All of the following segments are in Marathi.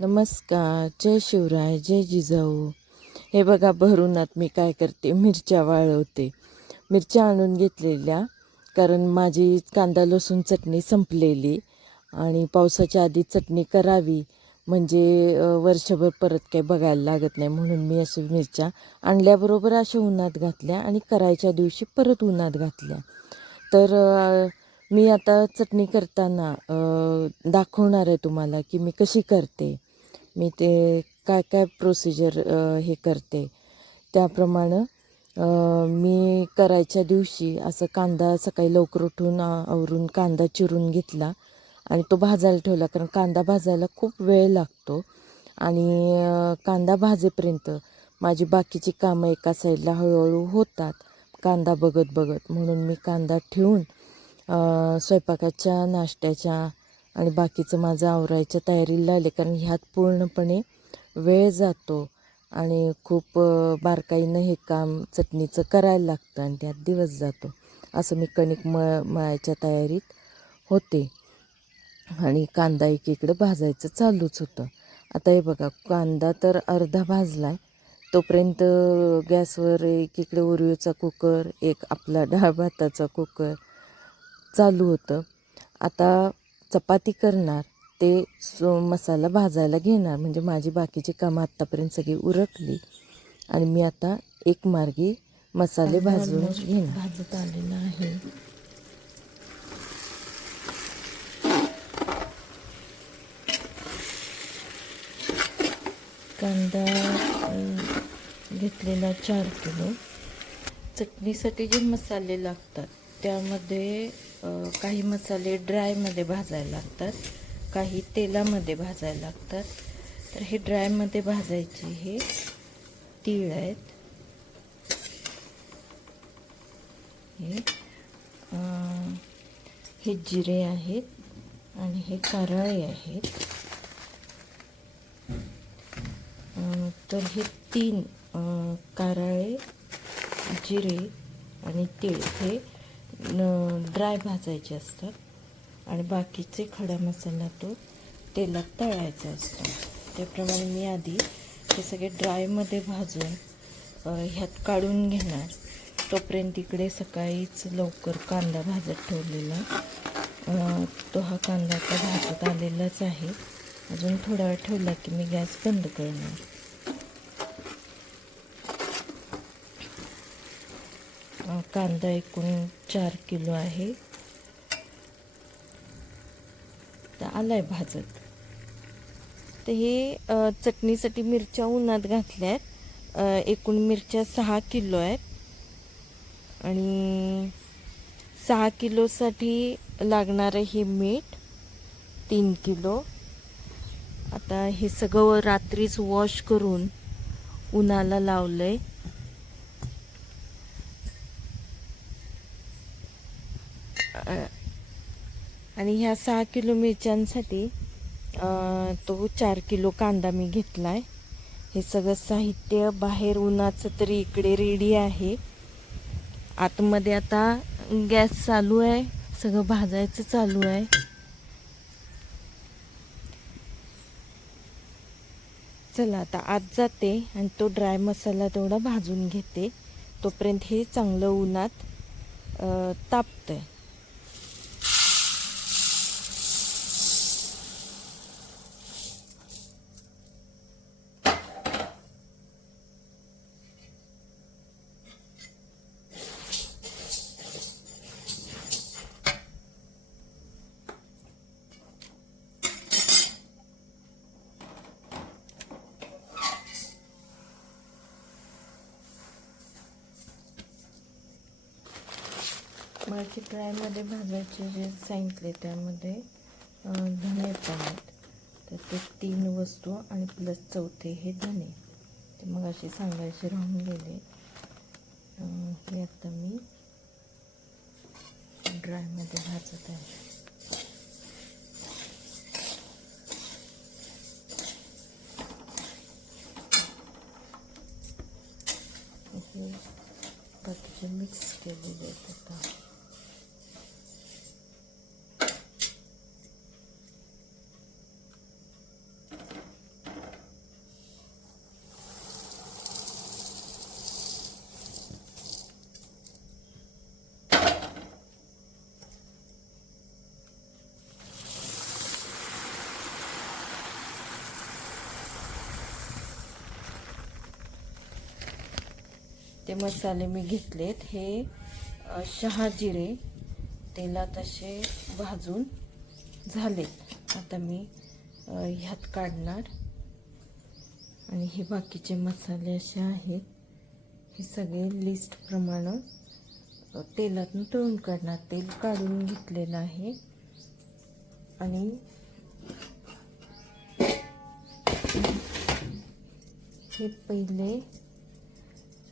नमस्कार, जय शिवराय, जय जिजाऊ. हे बघा भरूनात मी काय करते, मिरच्या वाळवते. मिरच्या आणून घेतलेल्या, कारण माझी कांदा लसूण चटणी संपलेली आणि पावसाच्या आधी चटणी करावी म्हणजे वर्षभर परत काही बघायला लागत नाही, म्हणून मी अशा मिरच्या आणल्याबरोबर अशा उन्हात घातल्या आणि करायच्या दिवशी परत उन्हात घातल्या. तर मी आता चटणी करताना दाखवणार आहे तुम्हाला की मी कशी करते. मी ते काय काय प्रोसिजर हे करते त्याप्रमाणे मी करायच्या दिवशी असं कांदा सकाळी लवकर उठून आवरून कांदा चिरून घेतला आणि तो भाजायला ठेवला, कारण कांदा भाजायला खूप वेळ लागतो आणि कांदा भाजेपर्यंत माझी बाकीची कामं एका साईडला हळूहळू होतात कांदा बघत बघत. म्हणून मी कांदा ठेवून स्वयंपाकाच्या नाश्त्याच्या आणि बाकीचं माझं आवरायच्या तयारीला लागले, कारण ह्यात पूर्णपणे वेळ जातो आणि खूप बारकाईनं हे काम चटणीचं करायला लागतं आणि त्यात दिवस जातो. असं मी कणिक मळायच्या तयारीत होते आणि कांदा एकीकडं भाजायचं चालूच होतं. आता हे बघा, कांदा तर अर्धा भाजला आहे, तोपर्यंत गॅसवर एकीकडे उरळीचा कुकर, एक आपला डाळ भाताचा कुकर चालू होतं. आता चपाती करणार ते मसाला भाजायला घेणार, म्हणजे माझी बाकीची कामं आत्तापर्यंत सगळी उरकली आणि मी आता एक मार्गी मसाले भाजून घेणार. भाजत आलेला आहे. कांदा घेतलेला 4 किलो. चटणीसाठी जे मसाले लागतात त्यामध्ये काही मसाले ड्रायमध्ये भाजायला लागतात, काही तेलामध्ये भाजायला लागतात. तर हे ड्रायमध्ये भाजायचे हे तीळ आहेत, हे जिरे आहेत आणि हे कारळे आहेत. तर हे 3 कारळे, जिरे आणि तीळ हे ड्राय भाजायचे असतात आणि बाकीचे खडा मसाला तो तेलात तळायचा असतो. त्याप्रमाणे मी आधी हे सगळे ड्रायमध्ये भाजून ह्यात काढून घेणार. तोपर्यंत इकडे सकाळीच लवकर कांदा भाजत ठेवलेला, तो हा कांदा आता भाजत आलेलाच आहे. अजून थोडा वेळ ठेवला की मी गॅस बंद करणार. कांदा एकूण 4 किलो आहे, तर आलाय भाजत. तर हे चटणीसाठी मिरच्या उन्हात घातल्या आहेत. एकूण मिरच्या 6 किलो आहेत आणि 6 किलोसाठी लागणारं हे मीठ 3 किलो. आता हे सगळं रात्रीच वॉश करून उन्हाला लावलंय. आणि ह्या 6 किलो मिरच्यांसाठी तो 4 किलो कांदा मी घेतला आहे. हे सगळं साहित्य बाहेर उन्हाचं तरी इकडे रेडी आहे. आतमध्ये आता गॅस चालू आहे, सगळं भाजायचं चालू आहे. चला आता आत जाते आणि तो ड्राय मसाला तेवढा भाजून घेते. तोपर्यंत हे चांगलं उन्हात तापतंय. माझी ड्रायमध्ये भाजायचे जे सांगितले त्यामध्ये धने पण आहेत, तर ते 3 वस्तू आणि प्लस चौथे हे धने, ते मग असे सांगायचे राहून गेले. हे आता मी ड्रायमध्ये भाजत आहे. हे बाकीचे मिक्स केलेले आहेत आता. ते मसाले मी घेतलेत. हे शहा जिरे तेलात असे भाजून झालेत. आता मी ह्यात काढणार आणि हे बाकीचे मसाले असे आहेत. हे सगळे लिस्टप्रमाणे तेलातून तळून काढणार. तेल काढून घेतलेलं आहे आणि हे पहिले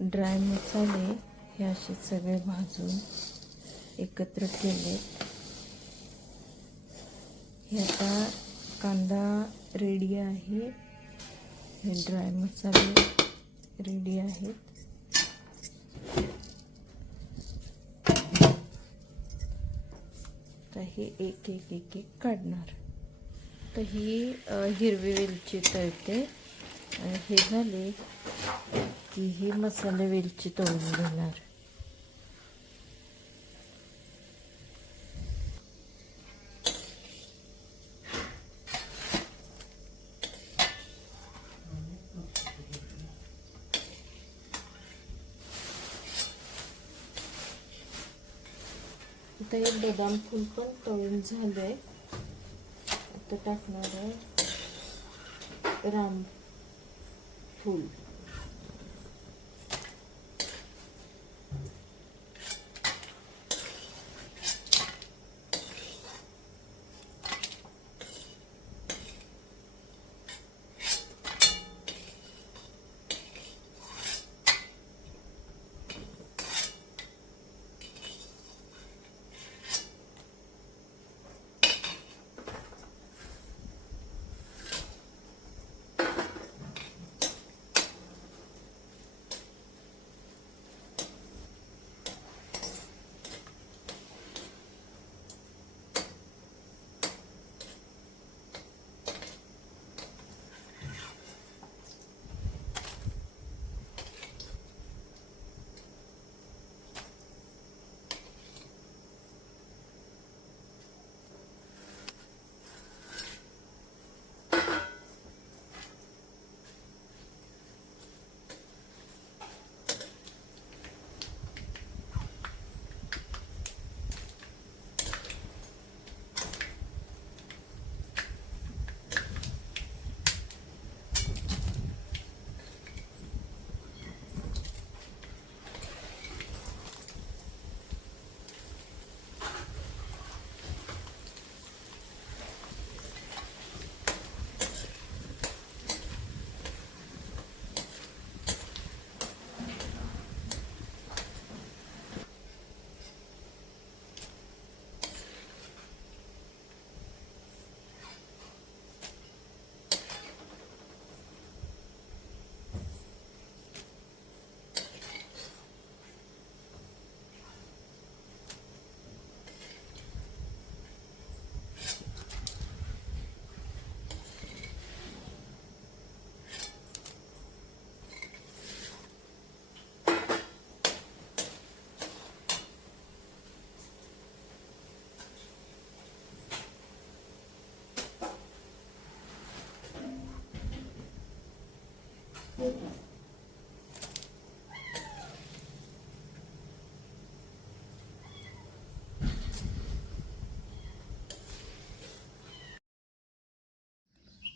ड्राय मसाले हे असे सगळे भाजून एकत्र केले. हे आता कांदा रेडी आहे. हे ड्राय मसाले रेडी आहेत. तर हे एक एक एक एक काढणार. तर ही हिरवी वेलची तळते आणि हे झाले की ही मसाले वेलची तळून घेणार. आता हे बदाम फूल पण तळून झालंय. आता टाकणार आहे राम फूल.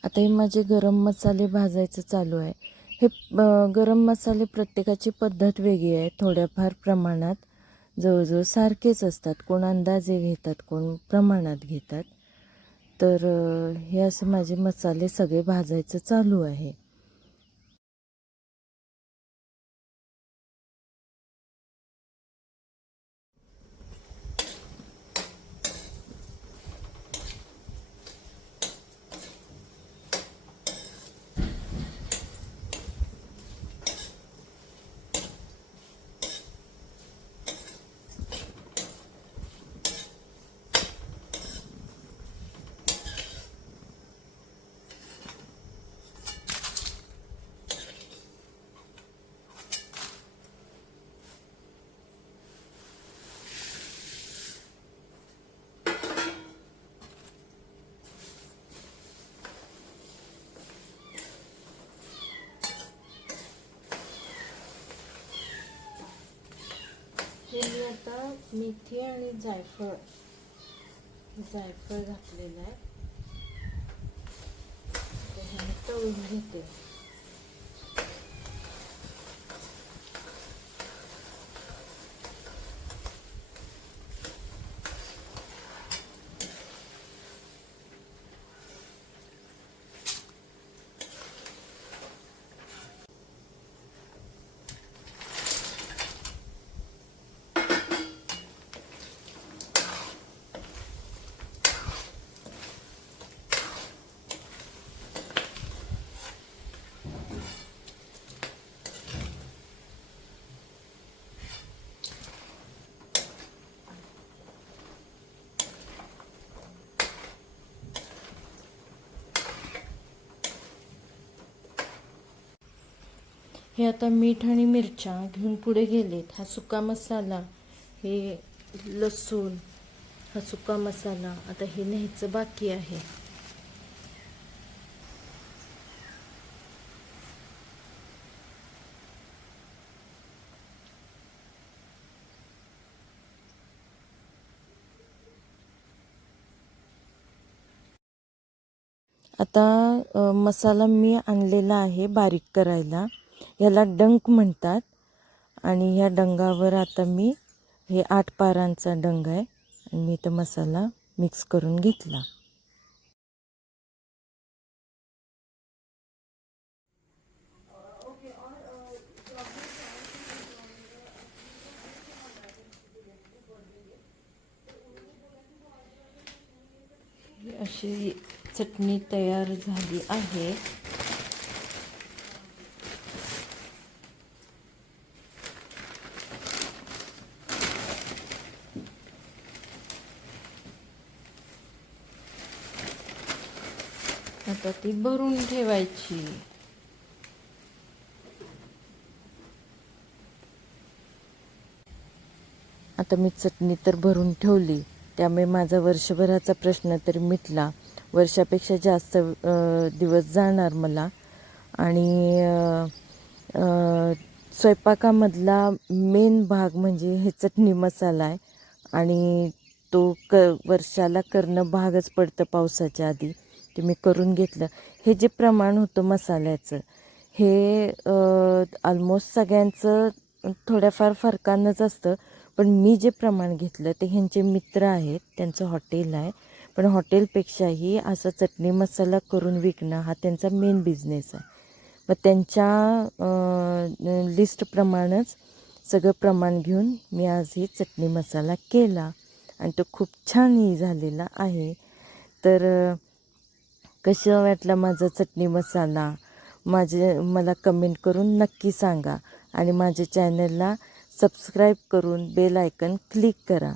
आता हे माझे गरम मसाले भाजायचं चालू आहे. हे गरम मसाले प्रत्येकाची पद्धत वेगळी आहे. थोड्याफार प्रमाणात जवळजवळ सारखेच असतात. कोण अंदाजे घेतात, कोण प्रमाणात घेतात. तर हे असे माझे मसाले सगळे भाजायचं चालू आहे. मेथी आणि जायफळ घातलेलं आहे. त्याच्याने तळून घेते. हे आता मीठ आणि मिरच्या घेऊन पुढे गेलेत. हा सुका मसाला, हे लसूण, हा सुका मसाला आता हे न्यायचं बाकी आहे. आता मसाला मी आणलेला आहे बारीक करायला. याला डंक म्हणतात. आणि ह्या डंगावर आता मी, हे 8 पारांचा डंग आहे, आणि मी तो मसाला मिक्स करून घेतला. अशी चटणी तयार झाली आहे. आता ती भरून ठेवायची. आता मी चटणी तर भरून ठेवली, त्यामुळे माझा वर्षभराचा प्रश्न तरी मिटला. वर्षापेक्षा जास्त दिवस जाणार मला. आणि स्वयंपाकामधला मेन भाग म्हणजे हे चटणी मसाला आहे. आणि तो वर्षाला करणं भागच पडतं पावसाच्या आधी. ते मी करून घेतलं. हे जे प्रमाण होतं मसाल्याचं, हे ऑलमोस्ट सगळ्यांचं थोड्याफार फरकानंच असतं. पण मी जे प्रमाण घेतलं ते ह्यांचे मित्र आहेत, त्यांचं हॉटेल आहे. पण हॉटेलपेक्षाही असा चटणी मसाला करून विकणं हा त्यांचा मेन बिझनेस आहे. मग त्यांच्या लिस्टप्रमाणेच सगळं प्रमाण घेऊन मी आज ही चटणी मसाला केला. आणि तो खूप छानही झालेला आहे. तर कसं वाटला माझा चटणी मसाला, मला कमेंट करून नक्की सांगा. आणि माझ्या चॅनलला सबस्क्राईब करून बेल आयकन क्लिक करा.